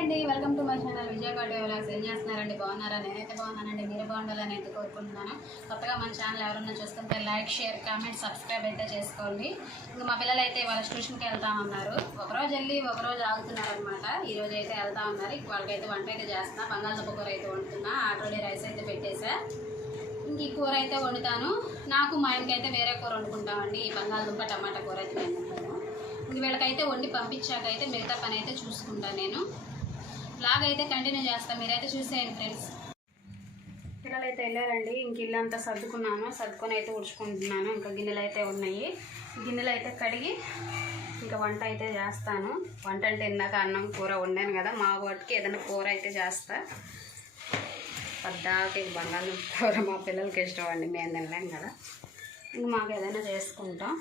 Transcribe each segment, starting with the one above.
అండి. Welcome to my channel Vijayawada vlogs ఏం చేస్తున్నారండి? బాగున్నారా? నేనైతే బాగున్నానండి. మీరు బాగుండాలని అయితే కోరుకుంటున్నాను. కొత్తగా మన ఛానల్ ఎవరన్నా చూస్తుంటే లైక్ షేర్ కామెంట్ సబ్స్క్రైబ్ అయితే చేసుకోండి. ఇంకా మా పిల్లలు అయితే వాళ్ళ ట్యూషన్కి వెళ్తామన్నారు ఒకరోజు వెళ్ళి ఒకరోజు ఆగుతున్నారు అనమాట ఈ రోజు అయితే వెళ్తా ఉన్నారు. వాళ్ళకైతే వంట అయితే చేస్తున్నా. బంగాళదుంప కూర అయితే వండుతున్నా. ఆల్రెడీ రైస్ అయితే పెట్టేసా. ఇంక ఈ కూర అయితే వండుతాను. నాకు మా ఆయనకి అయితే వేరే కూర వండుకుంటామండి. ఈ బంగాళదుంప టమాటా కూర అయితే వీళ్ళకైతే వండి పంపించాక అయితే మిగతా పని అయితే చూసుకుంటాను నేను. బ్లాగ్ అయితే కంటిన్యూ చేస్తాం. మీరైతే చూసేయండి ఫ్రెండ్స్. పిల్లలు అయితే వెళ్ళారండి. ఇంక ఇల్లు అంతా సర్దుకున్నాను. సర్దుకొని అయితే ఉడుచుకుంటున్నాను ఇంకా గిన్నెలు అయితే ఉన్నాయి. గిన్నెలు అయితే కడిగి ఇంకా వంట అయితే చేస్తాను. వంట అంటే ఇందాక అన్నం కూర వండాను కదా మా వాటికి ఏదైనా కూర అయితే చేస్తా. పద్దాకి బంగాళం కూర మా పిల్లలకి ఇష్టం అండి. మేము తినలేం కదా. ఇంక మాకు ఏదైనా చేసుకుంటాం.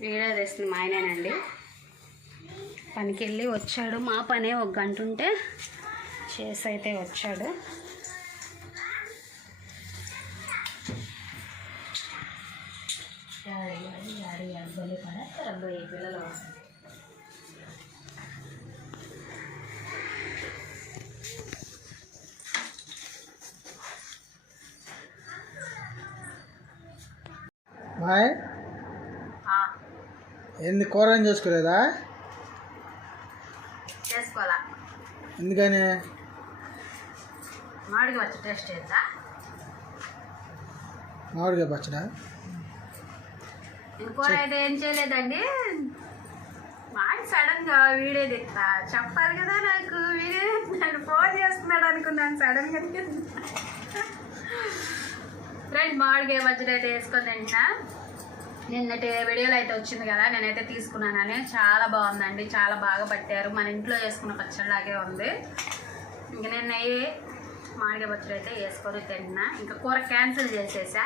వీడియో తెస్తుంది మా ఆయనేనండి. పనికి వెళ్ళి వచ్చాడు. మా పనే ఒక గంట ఉంటే చేసి అయితే వచ్చాడు. పిల్లలు బాయ్. ఏంది కూర ఏం చేసుకోలేదా? చేసుకోవాలా? ఎందుకని? వచ్చి టేస్ట్ చేద్దా? మామిడికాయ పచ్చడా? కూర అయితే ఏం చేయలేదండి. మాడి సడన్గా వీడియో దిక్తా చెప్పాలి కదా నాకు వీడియో నేను ఫోన్ చేస్తున్నాడు అనుకున్నాను సడన్గా ఫ్రెండ్ మామిడికాయ పచ్చడి అయితే వేసుకొని తింటున్నా నిన్నటి వీడియోలో అయితే వచ్చింది కదా నేనైతే తీసుకున్నానని. చాలా బాగుందండి చాలా బాగా పట్టారు. మన ఇంట్లో వేసుకున్న పచ్చడిలాగే ఉంది. ఇంక నిన్న ఏ మామిడికాయ పచ్చడి అయితే వేసుకొని తిన్నా. ఇంకా కూర క్యాన్సిల్ చేసేసా.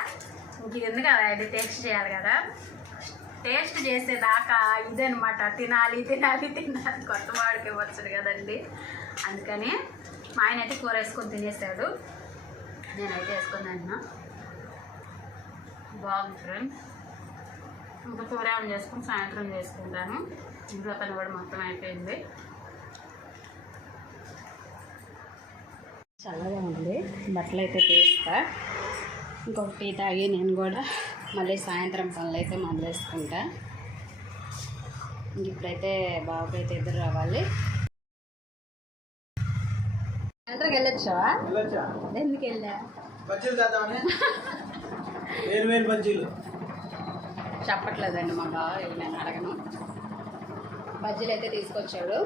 ఇంక ఇది ఉంది కదా ఇది టేస్ట్ చేయాలి కదా? టేస్ట్ చేసేదాకా ఇదనమాట తినాలి తినాలి తినాలి. కొత్త మామిడికాయ పచ్చడి కదండి. అందుకని మా ఆయన అయితే కూర వేసుకొని తినేసాడు. నేనైతే వేసుకొని తిన్నా. బాగుంది ఫ్రెండ్స్. ఇంకా కూర ఏమైనా చేసుకుని సాయంత్రం చేసుకుంటాను. ఇంట్లో పని కూడా మొత్తం అయిపోయింది. చల్లగా ఉంది. బట్టలు అయితే తీస్తా. ఇంకొక టీ తాగి నేను కూడా మళ్ళీ సాయంత్రం పనులు అయితే మొదలేసుకుంటా. ఇంక ఇప్పుడైతే బాబుకి అయితే ఇద్దరు రావాలి. సాయంత్రం వెళ్ళొచ్చావా? వెళ్ళొచ్చా? ఎందుకు వెళ్ళా? బజ్జీలు వేరు వేరు బజ్జీలు చెప్పట్లేదండి మా బావ నేను అడగను. బజ్జీలు అయితే తీసుకొచ్చాడు.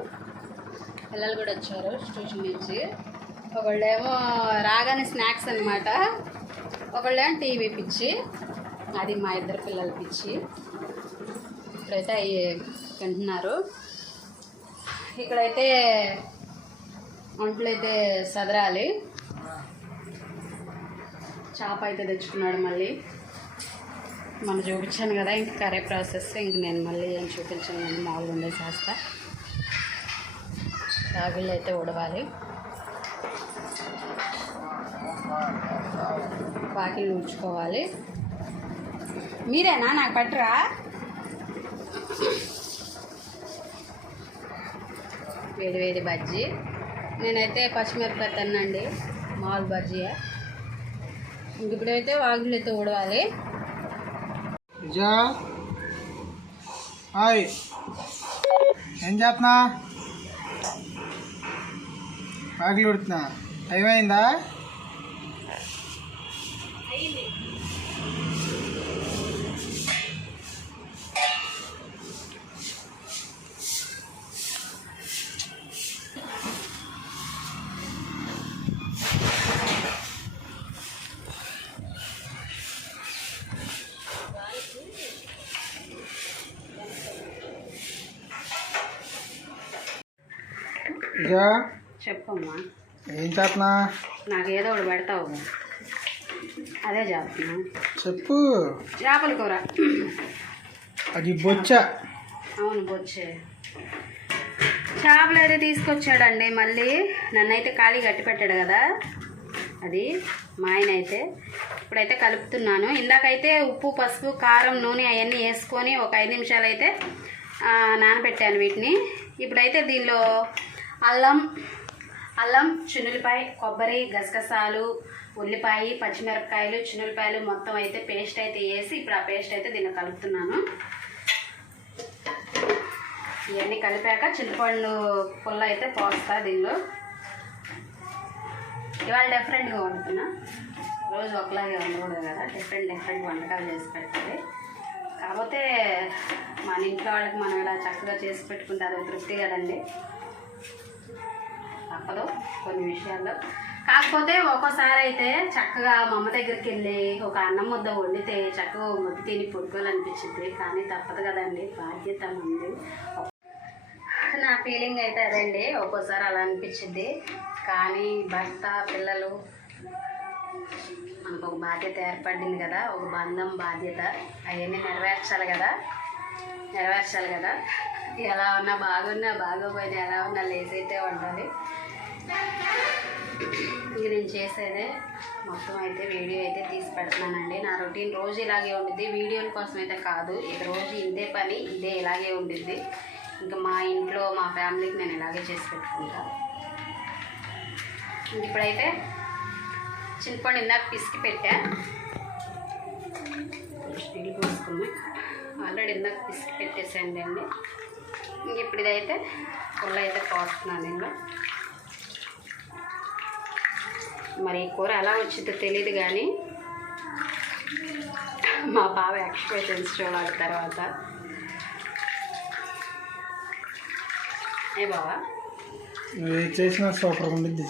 పిల్లలు కూడా వచ్చారు ట్యూషన్ నుంచి. ఒకళ్ళేమో రాగానే స్నాక్స్ అనమాట ఒకళ్ళేమో టీవీ పిచ్చి. అది మా ఇద్దరు పిల్లలు పిచ్చి. ఇప్పుడైతే అవి తింటున్నారు. ఇక్కడైతే వంటలు అయితే సదరాలి. చేప అయితే తెచ్చుకున్నాడు మళ్ళీ. మనం చూపించాను కదా ఇంక కర్రీ ప్రాసెస్ ఇంక నేను మళ్ళీ ఏం చూపించాను నేను ఉండే చేస్తా. రాగులు అయితే ఉడవాలి. పాకిలు ఉంచుకోవాలి. మీరేనా? నాకు పట్టరా? వేడి వేడి బజ్జీ. నేనైతే పచ్చిమిరపకాయ తిన్నాండి మామూలు బజ్జీ ఇంక ఇప్పుడైతే వాగులు అయితే ఉడవాలి జా. హాయ్. ఏం చేస్తున్నా ఆకలి ఉడుతున్నా టైం అయిందా. చెప్పమ్మా. ఏం చేస్తున్నా? నాకు ఏదో ఒకటి పెడతావు. అదే చేస్తున్నా. చెప్పు. చేపల కూర. అది బొచ్చ. అవును బొచ్చే. చేపలు అయితే తీసుకొచ్చాడండి. మళ్ళీ నన్నైతే ఖాళీ కట్టి పెట్టాడు కదా. అది మా ఆయన అయితే. ఇప్పుడైతే కలుపుతున్నాను. ఇందాకైతే ఉప్పు పసుపు కారం నూనె అవన్నీ వేసుకొని ఒక ఐదు నిమిషాలు అయితే నానబెట్టాను వీటిని. ఇప్పుడైతే దీనిలో అల్లం అల్లం చున్నులపాయ కొబ్బరి గసగసాలు ఉల్లిపాయ పచ్చిమిరపకాయలు చున్నులపాయలు మొత్తం అయితే పేస్ట్ అయితే వేసి ఇప్పుడు ఆ పేస్ట్ అయితే దీన్ని కలుపుతున్నాను. ఇవన్నీ కలిపాక చింతపండు పుల్ల అయితే పోస్తా దీనిలో. ఇవాళ డిఫరెంట్గా వండుతున్నా. రోజు ఒకలాగే వండకూడదు కదా. డిఫరెంట్ డిఫరెంట్ వంటకాలు చేసి పెట్టాలి కాకపోతే మన ఇంట్లో వాళ్ళకి మనం ఇలా చక్కగా చేసి పెట్టుకుంటే అది తృప్తి కదండి. తప్పదు కొన్ని విషయాల్లో. కాకపోతే ఒక్కోసారి అయితే చక్కగా మా అమ్మ దగ్గరికి వెళ్ళి ఒక అన్నం ముద్ద వండితే చక్కగా ముద్ద తిని పడుకోవాలనిపించింది. కానీ తప్పదు కదండి బాధ్యత ఉంది నా ఫీలింగ్ అయితే అదండి ఒక్కోసారి అలా అనిపించింది. కానీ భర్త పిల్లలు మనకు ఒక బాధ్యత ఏర్పడింది కదా ఒక బంధం బాధ్యత అవన్నీ నెరవేర్చాలి కదా. నెరవేర్చాలి కదా. ఎలా ఉన్నా బాగున్నా బాగోపోయినా ఎలా ఉన్నా లేసైతే ఉండాలి. ఇంక నేను చేసేదే మొత్తం అయితే వీడియో అయితే తీసి పెడుతున్నానండి. నా రొటీన్ రోజు ఇలాగే ఉండిద్ది. వీడియోల కోసం అయితే కాదు. ఇక రోజు ఇదే పని ఇదే ఇలాగే ఉండిద్ది. ఇంకా మా ఇంట్లో మా ఫ్యామిలీకి నేను ఇలాగే చేసి పెట్టుకుంటా. ఇప్పుడైతే చింతపండు ఇందాక పిసికి పెట్టా. కొంచెం పోసుకున్నాయి ఆల్రెడీ ఇందాక పిసికి పెట్టేసాను అండి. ఇంక ఇప్పుడు ఇదైతే పుల్ల అయితే పోస్తున్నాను ఇంకా మరి ఈ కూర ఎలా వచ్చిందో తెలియదు కానీ మా బావ ఎక్స్ప్రెషన్స్ చూడాలి తర్వాత. ఏ బావా? చేసిన సూపర్ ఉండిద్ది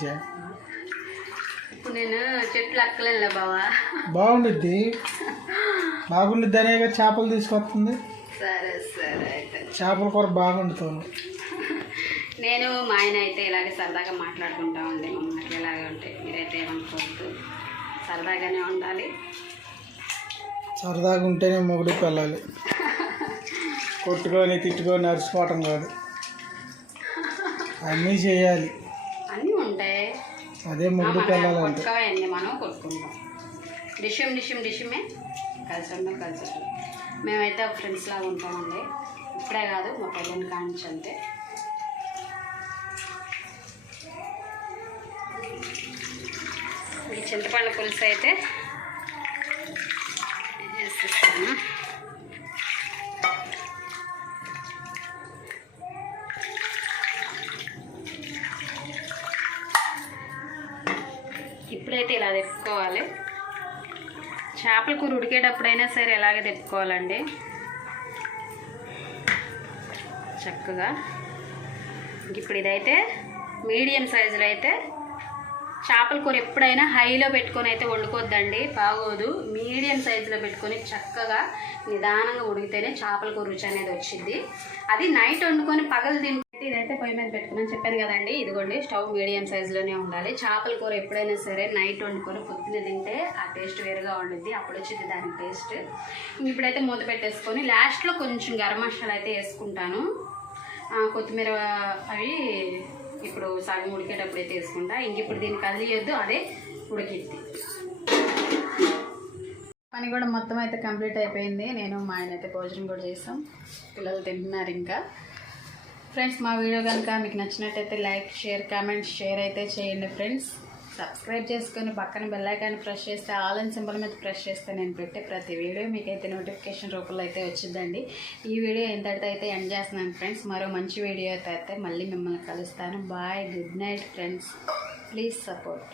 నేను చెట్లు అక్కలేనులే బావా. బాగుండిద్ది. బాగుండిద్ది అనేగా చేపలు తీసుకొస్తుంది. సరే సరే అయితే. చేపల కూర బాగుండుతాను నేను మా ఆయన అయితే ఇలాగే సరదాగా మాట్లాడుకుంటామండి మా మాటలు ఇలాగే ఉంటాయి. మీరైతే ఏమనుకోవద్దు. సరదాగానే ఉండాలి. సరదాగా ఉంటేనే మొగుడికి వెళ్ళాలి. కొట్టుకొని తిట్టుకొని అరిచిపోవటం కాదు. అన్నీ చేయాలి. అదే వెళ్ళాలంటే కొట్టుకోవన్నీ మనం కొట్టుకుంటాం డిషం డిషం డిషమే. కలిసి ఉండం కలిసి మేమైతే ఒక ఫ్రెండ్స్ లాగా ఉంటామండి. ఇప్పుడే కాదు మా పెళ్ళని కానించి అంతే. ఈ చింతపండు పులుసు అయితే వేసేస్తాను. అయితే ఇలా తెప్పుకోవాలి. చేపల కూర ఉడికేటప్పుడైనా సరే ఇలాగే తెప్పుకోవాలండి. చక్కగా. ఇప్పుడు ఇదైతే మీడియం సైజులో అయితే చేపల కూర ఎప్పుడైనా హైలో పెట్టుకొని అయితే వండుకోవద్దండి బాగోదు. మీడియం సైజులో పెట్టుకొని చక్కగా నిదానంగా ఉడికితేనే చేపల కూర రుచి అనేది వచ్చింది అది నైట్ వండుకొని పగలు తింటే ఇదైతే పొయ్యి మీద పెట్టుకున్నాను చెప్పాను కదండి. ఇదిగోండి స్టవ్ మీడియం సైజులోనే ఉండాలి. చేపల కూర ఎప్పుడైనా సరే నైట్ వండుకొని పొద్దున్న తింటే ఆ టేస్ట్ వేరుగా ఉండుద్ది. అప్పుడు వచ్చింది దాని టేస్ట్ ఇప్పుడైతే మూత పెట్టేసుకొని లాస్ట్లో కొంచెం గరం మసాలా అయితే వేసుకుంటాను. కొత్తిమీర అవి ఇప్పుడు సగం ఉడికేటప్పుడు అయితే వేసుకుంటా. ఇంక ఇప్పుడు దీన్ని కదిలియొద్దు అదే ఉడికిద్ది. పని కూడా మొత్తం అయితే కంప్లీట్ అయిపోయింది. నేను మా ఆయన అయితే భోజనం కూడా చేసాం. పిల్లలు తింటున్నారు ఇంకా. ఫ్రెండ్స్ మా వీడియో కనుక మీకు నచ్చినట్టయితే లైక్ షేర్ కామెంట్ షేర్ అయితే చేయండి ఫ్రెండ్స్. సబ్స్క్రైబ్ చేసుకొని పక్కన బెల్లైకాన్ని ప్రెస్ చేస్తే ఆల్ అండ్ సింబల్ మీద ప్రెస్ చేస్తే నేను పెట్టే ప్రతి వీడియో మీకైతే నోటిఫికేషన్ రూపంలో అయితే వచ్చిందండి ఈ వీడియో ఎంతటితో అయితే ఎండ్ చేస్తున్నాను ఫ్రెండ్స్. మరో మంచి వీడియో అయితే మళ్ళీ మిమ్మల్ని కలుస్తాను. Bye good night friends please support